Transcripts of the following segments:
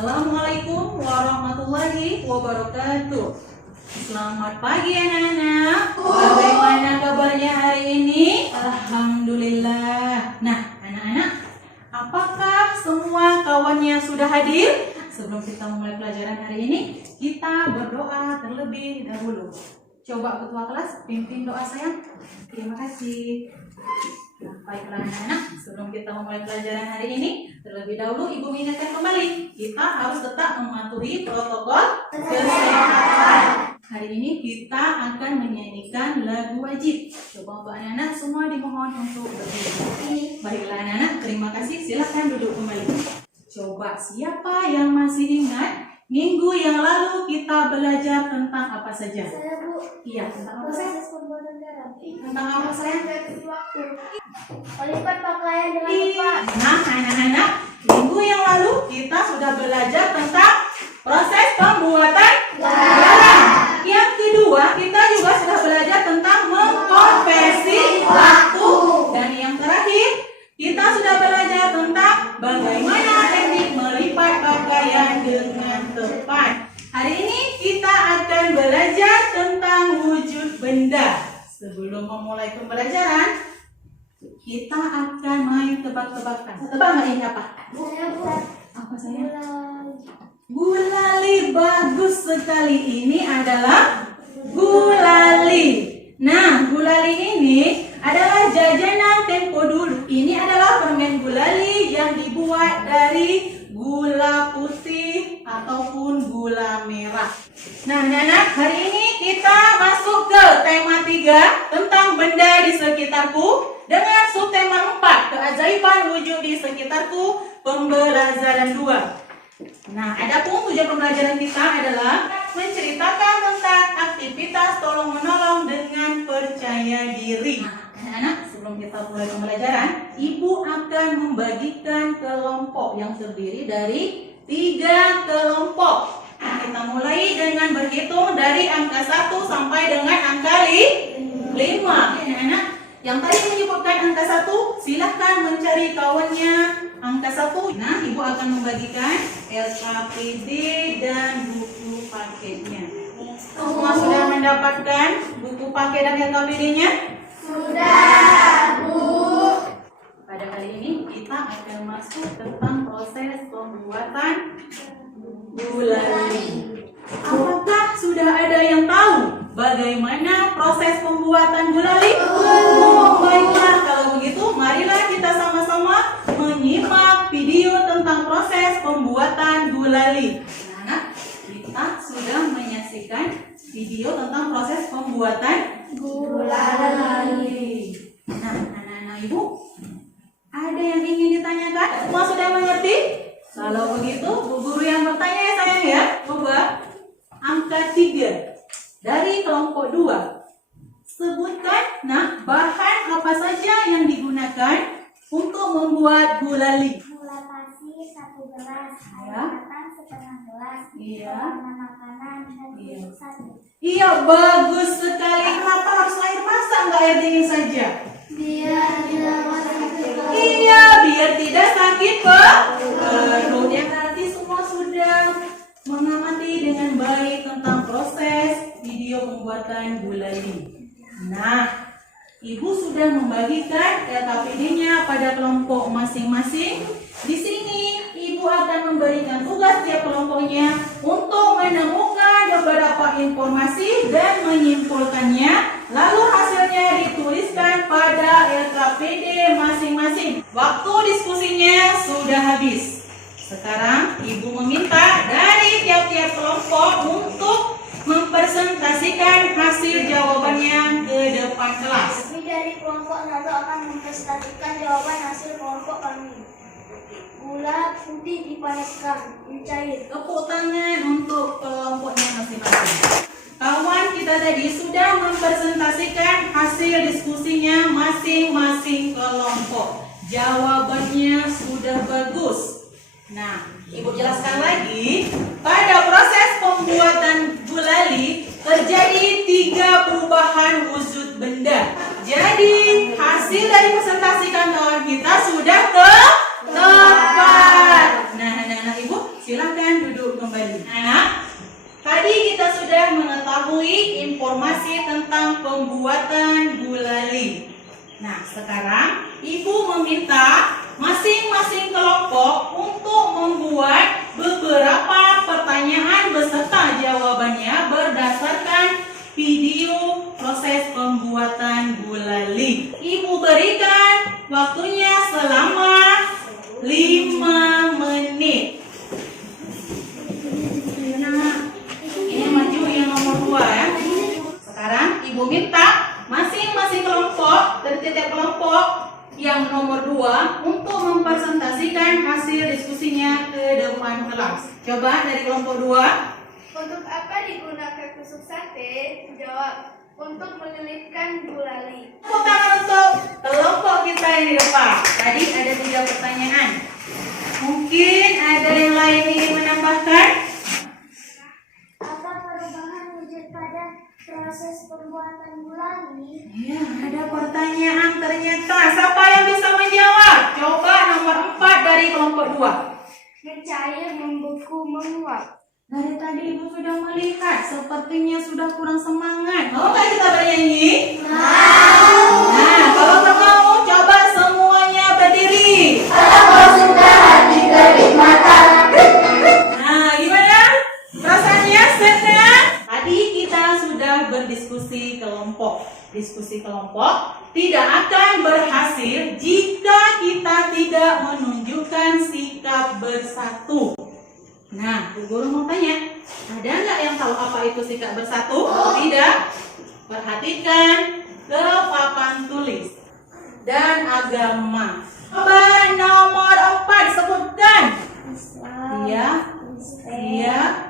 Assalamualaikum warahmatullahi wabarakatuh. Selamat pagi anak-anak. Bagaimana kabarnya hari ini? Alhamdulillah. Nah anak-anak, apakah semua kawannya sudah hadir? Sebelum kita memulai pelajaran hari ini, kita berdoa terlebih dahulu. Coba ketua kelas pimpin doa sayang. Terima kasih. Nah, baiklah anak-anak, sebelum kita memulai pelajaran hari ini, terlebih dahulu Ibu mengingatkan kembali, kita harus tetap mematuhi protokol kesehatan. Hari ini kita akan menyanyikan lagu wajib. Coba untuk anak-anak semua dimohon untuk berdiri. Baiklah anak-anak, terima kasih. Silakan duduk kembali. Coba siapa yang masih ingat minggu yang lalu kita belajar tentang apa saja? Saya, Bu. Iya, tentang apa sayang? Proses pembuatan garam. Tentang apa sayang? Waktu. Melipat pakaian dengan tepat. Nah anak-anak, minggu yang lalu kita sudah belajar tentang proses pembuatan garam. Yang kedua, kita juga sudah belajar tentang mengkonversi waktu. Dan yang terakhir, kita sudah belajar tentang bagaimana teknik melipat pakaian dengan tepat. Hari ini kita akan belajar tentang wujud benda. Sebelum memulai pembelajaran, kita akan main tebak-tebakan. Tebak nggak ini apa? Saya buat Apa saya? gulali. Gulali, bagus sekali. Ini adalah gulali. Nah, gulali ini adalah jajanan tempo dulu. Ini adalah permen gulali yang dibuat dari gula putih ataupun gula merah. Nah, anak-anak, hari ini kita masuk ke tema 3 tentang benda di sekitarku dengan subtema 4, keajaiban wujud di sekitarku, pembelajaran 2. Nah, adapun tujuan pembelajaran kita adalah menceritakan tentang aktivitas tolong-menolong dengan percaya diri. Nah, anak-anak, sebelum kita mulai pembelajaran, Ibu akan membagikan kelompok yang terdiri dari 3 kelompok. Kita mulai dengan berhitung dari angka 1 sampai dengan angka 5. Anak-anak, yang tadi menyebutkan angka 1, silahkan mencari kawannya angka 1. Nah, Ibu akan membagikan LKPD dan buku paketnya. Semua sudah mendapatkan buku paket dan LKPD-nya? Sudah, Bu. Pada kali ini kita akan masuk tentang proses pembuatan gulali. Apakah sudah ada yang tahu bagaimana proses pembuatan gulali? Baiklah, kalau begitu marilah kita sama-sama menyimak video tentang proses pembuatan gulali. Nah, kita sudah menyaksikan video tentang proses pembuatan gulali. Nah, anak-anak Ibu, ada yang ingin ditanyakan? Semua sudah mengerti? Kalau begitu, Bu Guru yang bertanya ya sayang ya. Coba angka 3 dari kelompok 2. Sebutkan, nah, bahan apa saja yang digunakan untuk membuat gulali? Gula pasir 1 gelas, air Ya. matang setengah gelas, Iya. pewarna makanan dan Iya. susu 1. Iya, bagus sekali. Kenapa harus air masak, nggak air dingin saja? Biar tidak sakit. Iya, biar tidak sakit perut. Yang nanti semua sudah mengamati dengan baik tentang proses video pembuatan gulali. Nah, Ibu sudah membagikan LKPD-nya pada kelompok masing-masing. Di sini Ibu akan memberikan tugas tiap kelompoknya untuk menemukan beberapa informasi dan menyimpulkannya. Lalu hasilnya dituliskan pada LKPD masing-masing. Waktu diskusinya sudah habis. Sekarang Ibu meminta dari tiap-tiap kelompok untuk mempresentasikan hasil jawabannya ke depan kelas. Kami dari kelompok 1 akan mempresentasikan jawaban hasil kelompok kami. Gula putih dipanaskan, mencair. Tepuk tangan untuk kelompoknya masing-masing. Kawan kita tadi sudah mempresentasikan hasil diskusinya masing-masing kelompok. Jawabannya sudah bagus. Nah, Ibu jelaskan lagi. Pada proses pembuatan gulali terjadi 3 perubahan wujud benda. Jadi hasil dari presentasikan kawan kita sudah tepat. Nah, anak-anak Ibu, silakan kembali. Anak, tadi kita sudah mengetahui informasi tentang pembuatan gulali. Nah, sekarang Ibu meminta masing-masing kelompok untuk membuat beberapa pertanyaan beserta jawabannya berdasarkan video proses pembuatan gulali. Ibu berikan waktunya selama 5 menit. Ini maju yang nomor 2 ya. Sekarang Ibu minta masing-masing kelompok dari tiap kelompok yang nomor 2 untuk mempresentasikan hasil diskusinya ke depan kelas. Coba dari kelompok 2. Untuk apa digunakan tusuk sate? Jawab, untuk menyelipkan gulali. Tepuk tangan untuk kelompok kita yang di depan. Tadi ada 3 pertanyaan. Mungkin ada yang lain ingin menambahkan? Apa perubahan wujud pada proses pembuatan gulali? Ya, ada pertanyaan ternyata. Siapa yang bisa menjawab? Coba nomor 4 dari kelompok 2. Mencair, membeku, menguap. Dari tadi Ibu sudah melihat, sepertinya sudah kurang semangat. Mau nggak kita bernyanyi? Nah, kalau tak mau, coba semuanya berdiri. Nah, gimana? Rasanya senang? Tadi kita sudah berdiskusi kelompok. Diskusi kelompok tidak akan berhasil jika kita tidak menunjukkan sikap bersatu. Nah, Bu Guru mau tanya, ada nggak yang tahu apa itu sikap bersatu? Tidak? Perhatikan ke papan tulis dan agama. Coba nomor 4 sebutkan. Iya, iya.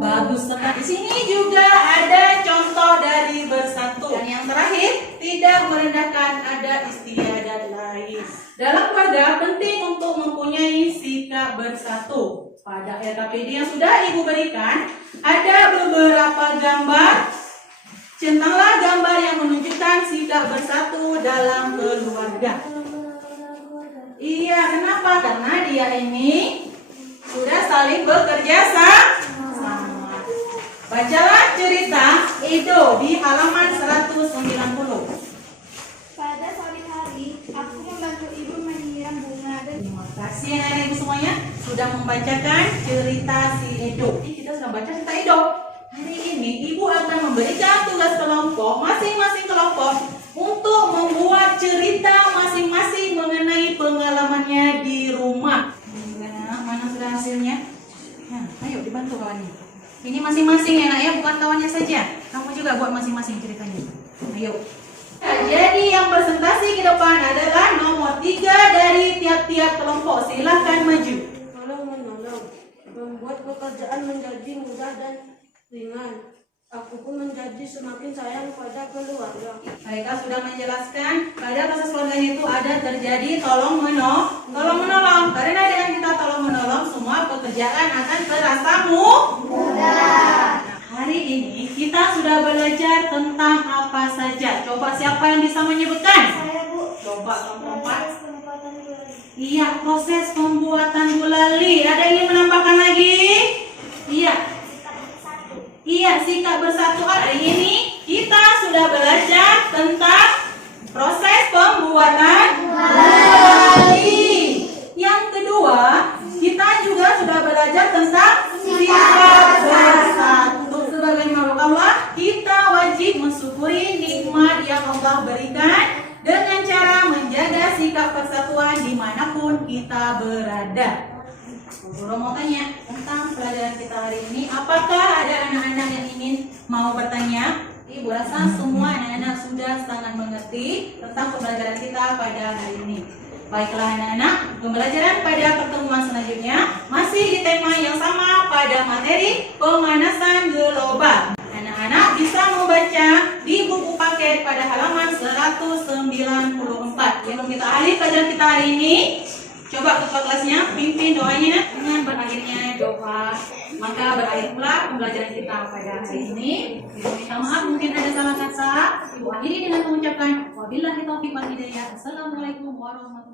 Bagus sekali. Di sini juga ada contoh dari bersatu. Dan yang terakhir, tidak merendahkan adat istiadat lain. Dalam keluarga penting untuk mempunyai sikap bersatu. Pada RKPD yang sudah Ibu berikan, ada beberapa gambar. Centanglah gambar yang menunjukkan sikap bersatu dalam keluarga. Iya, kenapa? Karena dia ini sudah saling bekerja sama. Bacalah cerita Edo di halaman 190. Pada sore hari, aku membantu ibu menyiram bunga dan Terima kasih anak-anak ibu semuanya sudah membacakan cerita si Edo. Jadi kita sudah baca cerita Edo. Hari ini ibu akan memberikan tugas kelompok, masing-masing kelompok untuk membuat cerita masing-masing mengenai pengalamannya di rumah. Nah, mana sudah hasilnya? Nah, ayo dibantu kawannya. Ini masing-masing ya nak ya, bukan kawannya saja. Kamu juga buat masing-masing ceritanya. Ayo. Nah, jadi yang presentasi ke depan adalah nomor 3 dari tiap-tiap kelompok. Silahkan maju. Menolong, membuat pekerjaan menjadi mudah dan ringan. Aku pun menjadi semakin sayang pada keluarga. Mereka sudah menjelaskan pada proses keluarganya itu ada terjadi tolong menolong. Karena dengan kita tolong menolong, semua pekerjaan akan terasa mudah. Hari ini kita sudah belajar tentang apa saja. Coba siapa yang bisa menyebutkan? saya, Bu. Coba kelompok 4. Pembuatan gulali. Iya, proses pembuatan gulali. Ada yang ingin menambahkan lagi? Iya. Iya, sikap bersatu. Hari ini kita sudah belajar tentang proses pembuatan gulali. Yang kedua, kita juga sudah belajar tentang sikap bersatu. Sebagai makhluk Allah, kita wajib mensyukuri nikmat yang Allah berikan dengan cara menjaga sikap persatuan dimanapun kita berada. Guru mau tanya tentang pelajaran kita hari ini. Apakah ada anak-anak yang ingin mau bertanya? Ibu rasa semua anak-anak sudah sangat mengerti tentang pembelajaran kita pada hari ini. Baiklah anak-anak, pembelajaran pada pertemuan selanjutnya masih di tema yang sama pada materi pemanasan global. Anak-anak bisa membaca di buku paket pada halaman 194. Sebelum kita akhiri pelajaran kita hari ini, coba ketua kelasnya pimpin doanya dengan berakhirnya doa. Maka berakhir pula pembelajaran kita pada hari ini. Ibu minta maaf mungkin ada salah kata. Ibu akhiri dengan mengucapkan wabillahi taufiq wal hidayah. Assalamualaikum warahmatullahi wabarakatuh.